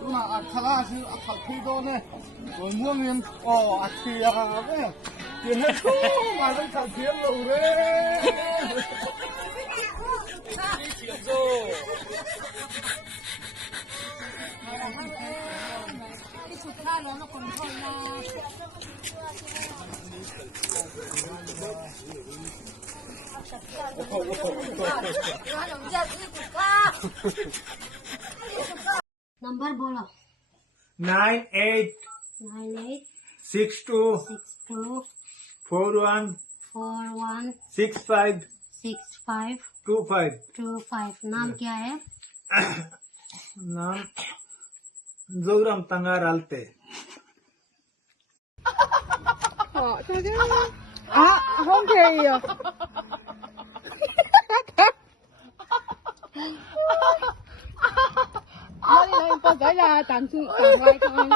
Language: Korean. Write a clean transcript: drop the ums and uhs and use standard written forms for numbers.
누나 아카라시 아카피도네 원영님 아키야네 얘도 말을 잘 피하려고 그래. 좋다, 너는 건설나. नंबर बोलो 98 62 62 41 41 65 65 25 25 नाम क्या है? नाम जोराम तंगार आलते 홍게예요. Nói đi nói, con gửi là tặng lai con.